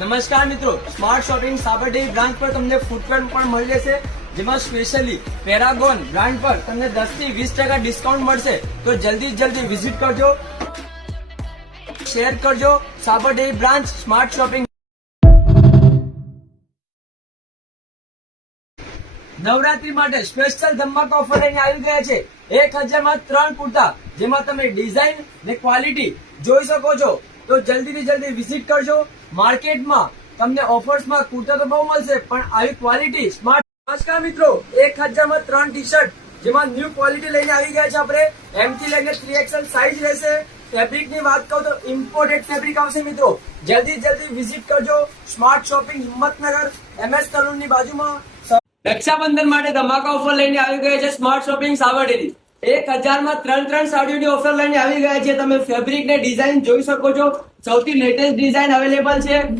નમસ્કાર મિત્રો, smart shopping Sabar Dairy branch પર તમને ફૂટવેર પણ મળી રહેશે, જેમાં સ્પેશિયલી પેરાગોન બ્રાન્ડ પર તમને 10 થી 20% ડિસ્કાઉન્ટ મળશે. તો જલ્દી વિઝિટ કરજો, શેર કરજો. Sabar Dairy branch smart shopping. Navratri માટે સ્પેશિયલ ધમાકા ઓફર લઈને આવી ગયા છે. 1000 માં 3 કુર્તા, જેમાં તમે ડિઝાઇન ને ક્વોલિટી જોઈ શકો છો. તો જલ્દી વિઝિટ કરજો. માર્કેટમાં તમને ઓફર્સમાં કુર્તા તો બહુ મળશે, પણ આવી ક્વોલિટી સ્માર્ટ. નમસ્કાર મિત્રો, 1000 માં 3 ટી શર્ટ, જેમાં ન્યૂ ક્વોલિટી લઈને આવી ગયા છે આપણે. M થી લઈને 3XL સાઇઝ રહેશે. ફેબ્રિક ની વાત કહું તો ઇમ્પોર્ટેડ ફેબ્રિક આવશે મિત્રો. જલ્દી વિઝિટ કરજો. Smart shopping Himmatnagar MS salon ની બાજુમાં. રક્ષાબંધન માટે ધમાકા ઓફર લઈને આવી ગયા છે સ્માર્ટ શોપિંગ સાબરડેરી. 1000 માં 3 સાડીઓની ઓફર લઈને આવી ગયા છે. તમે ફેબ્રિક ને ડિઝાઇન જોઈ શકો છો. સૌથી લેટેસ્ટ ડિઝાઇન અવેલેબલ છે.